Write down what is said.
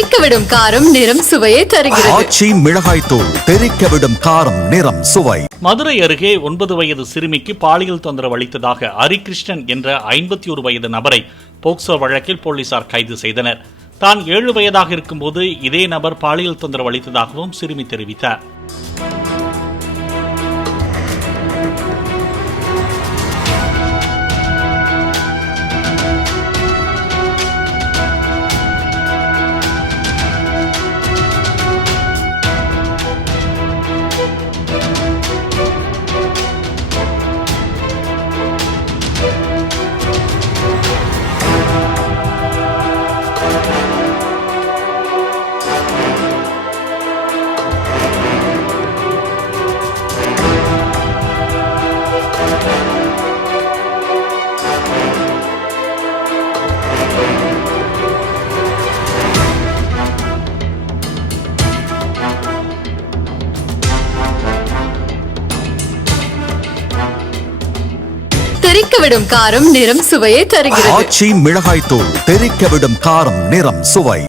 தெறிக்கவிடும் காரம் நிறம் சுவையை தருகிறது. ஆச்சி மிளகாய் தூள் தெறிக்கவிடும் காரம் நிறம் சுவை. மதுரை அருகே 9 வயது சிறுமிக்கு பாலியல் தொந்தரவு அளித்ததாக ஹரிகிருஷ்ணன் என்ற 51 வயது நபரை போக்சோ வழக்கில் போலீசார் கைது செய்தனர். தான் 7 வயதாக இருக்கும்போது இதே நபர் பாலியல் தொந்தரவு அளித்ததாகவும் சிறுமி தெரிவித்தார். தெறிக்கவிடும் காரம் நிறம் சுவையை தருகிறது. ஆச்சி மிளகாய் தூள் தெறிக்கவிடும் காரம் நிறம் சுவை.